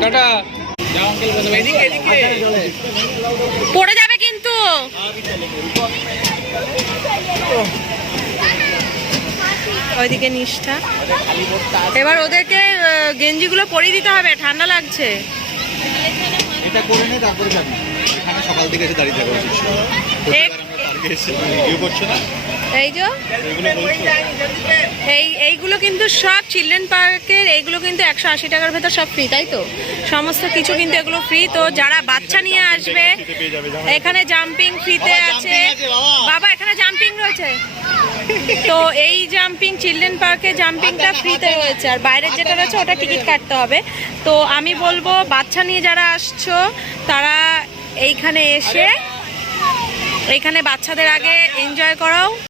Tata. পড়ে যাবে কিন্তু। ওইদিকে নিষ্ঠা। এবার ওদেরকে গেঞ্জিগুলো পরিয়ে দিতে হবে, ঠান্ডা লাগছে। এটা করে নে, তারপরে যাবি। এখানে সকাল থেকে এসে দাঁড়িয়ে থাকা উচিত। ভিডিও করছো না? এই যে এইগুলো কিন্তু সব চিলড্রেন পার্কের, এইগুলো কিন্তু 180 টাকার ভেতর সব ফ্রি, তাই তো? সমস্ত কিছু কিন্তু এগুলো ফ্রি। তো যারা বাচ্চা নিয়ে আসবে, এখানে জাম্পিং ফ্রিতে আছে বাবা, এখানে জাম্পিং রয়েছে। তো এই জাম্পিং চিলড্রেন পার্কে জাম্পিংটা ফ্রিতে রয়েছে, আর বাইরের যেটা রয়েছে ওটা টিকিট কাটতে হবে। তো আমি বলবো বাচ্চা নিয়ে যারা আসছো তারা এইখানে এসে এইখানে বাচ্চাদের আগে এনজয় করাও।